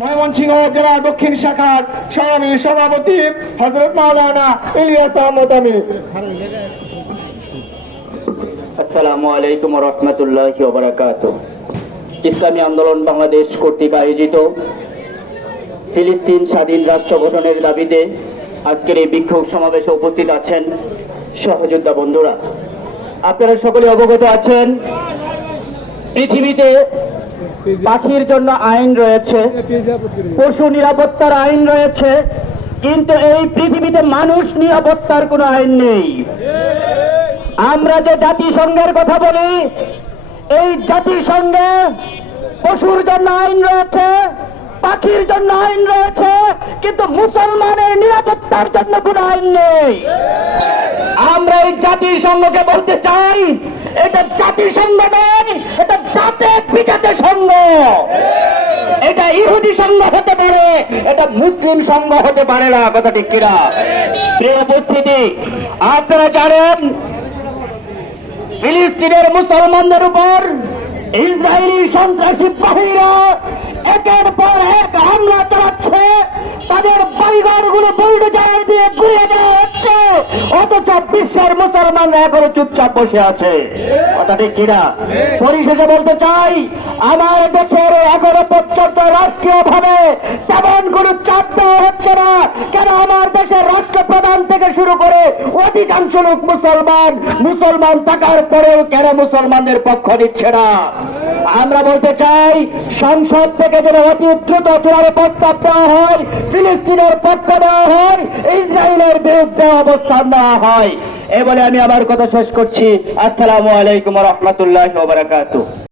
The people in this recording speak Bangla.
ময়মনসিংহ জেলা দক্ষিণ শাখার সংগ্রামী সভাপতি হজরত মাওলানা ইলিয়াস আহমদ আমিন আসসালামু আলাইকুম রহমতুল্লাহ বারাকাত ইসলামী আন্দোলন বাংলাদেশ কর্তৃক আয়োজিত ফিলিস্তিন স্বাধীন রাষ্ট্র গঠনের দাবিতে আজকের এই বিক্ষোভ সমাবেশে উপস্থিত আছেন সহযোদ্ধা বন্ধুরা। আপনারা সকলে অবগত আছেন, পৃথিবীতে পাখির জন্য আইন রয়েছে। পশু নিরাপত্তার আইন রয়েছে, কিন্তু এই পৃথিবীতে মানুষ নিরাপত্তার কোনো আইন নেই। আমরা যে জাতিসংঘের কথা বলি, এই জাতিসংঘে পশুর জন্য আইন রয়েছে, পাখির জন্য আইন রয়েছে, কিন্তু মুসলমানের নিরাপত্তার জন্য কোনো আইন নেই। আমরা এই জাতিসংঘকে বলতে চাই, এটা জাতিসংঘ নয় জাতে পিটাতে সংঘ এটা ইহুদি সংঘ হতে পারে, এটা মুসলিম সংঘ হতে পারে না, কথা ঠিক কিনা? প্রিয় উপস্থিতি, আপনারা জানেন, ফিলিস্তিনের মুসলমানদের উপর ইসরায়েলি সন্ত্রাসী বাহিনীরা একের পর এক হামলা চালাচ্ছে, তাদের বাড়িঘরগুলো বুলডোজার দিয়ে ঘুরে অথচ বিশ্বের মুসলমানরা এখনও চুপচাপ বসে আছে। কথা ঠিক কিনা? পরিশেষে বলতে চাই, আমার দেশের এখনও পর্যন্ত রাষ্ট্রীয় ভাবে তেমন কোনো চাপ দেওয়া হচ্ছে না। কেন আমার দেশের রাষ্ট্রপ্রধান থেকে শুরু করে অধিকাংশ লোক মুসলমান মুসলমান থাকার পরেও কেন মুসলমানদের পক্ষ নিচ্ছে না? আমরা বলতে চাই সংসদ থেকে যেন অতি দ্রুত চূড়ার প্রস্তাব দেওয়া হয়, ফিলিস্তিনের পক্ষ দেওয়া হয়, ইসরায়েলের বিরুদ্ধে অবস্থান দেওয়া হয়। এ বলে আমি আমার কথা শেষ করছি। আসসালামু আলাইকুম রহমতুল্লাহ